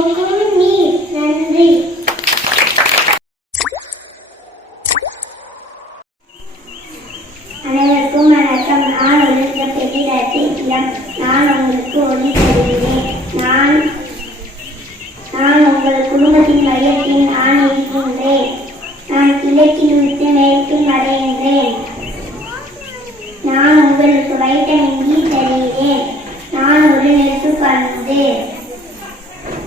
நன்றி. அனைவருக்கும் வணக்கம். நான் ஒளிந்த பெட்டிடம். நான் உங்களுக்கு ஒளி தருகிறேன். நான் உங்கள் குடும்பத்தின் மையத்தில் நான் இருக்கின்றேன். நான் கிழக்கில் விட்டு மேற்கில் அடைகின்றேன். நான் உங்களுக்கு வைட்டமின் டி தருகிறேன். நான் ஒரு நெருப்பு பந்து.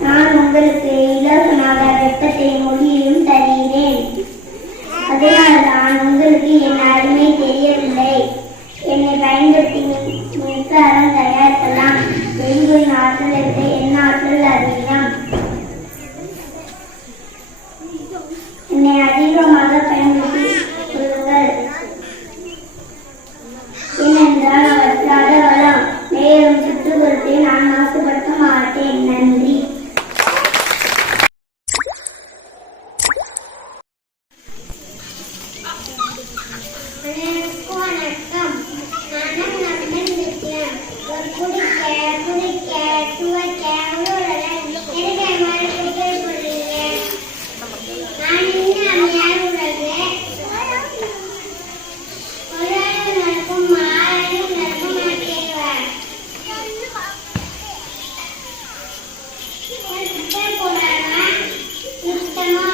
நான் உங்களுக்கு இலகுனாக வெப்பத்தை மொழியும் தருகிறேன். அதனால் நான் உங்களுக்கு என் அருமை தெரியவில்லை. என்னை பயன்படுத்தி மின்சாரம் தயாரிக்கலாம். வெயிலின் ஆற்றலை விட என் ஆற்றல் அதிகம். என்னை அதிகமாக பயன்படுத்தி கொள்ளுங்கள். ஏனென்றால் அவற்றாத வளம். மேலும் சுற்றுப்புறத்தை நான் மாசுபடுத்த மாட்டேன். நன்றி. வணக்கம். ஒரு குடிக்க துவைக்க நான் இன்னும் அமையாத உலக ஒரு நடக்கும் மாறும் நடக்க மாட்டேங்குவேன். போடாம சுத்தமா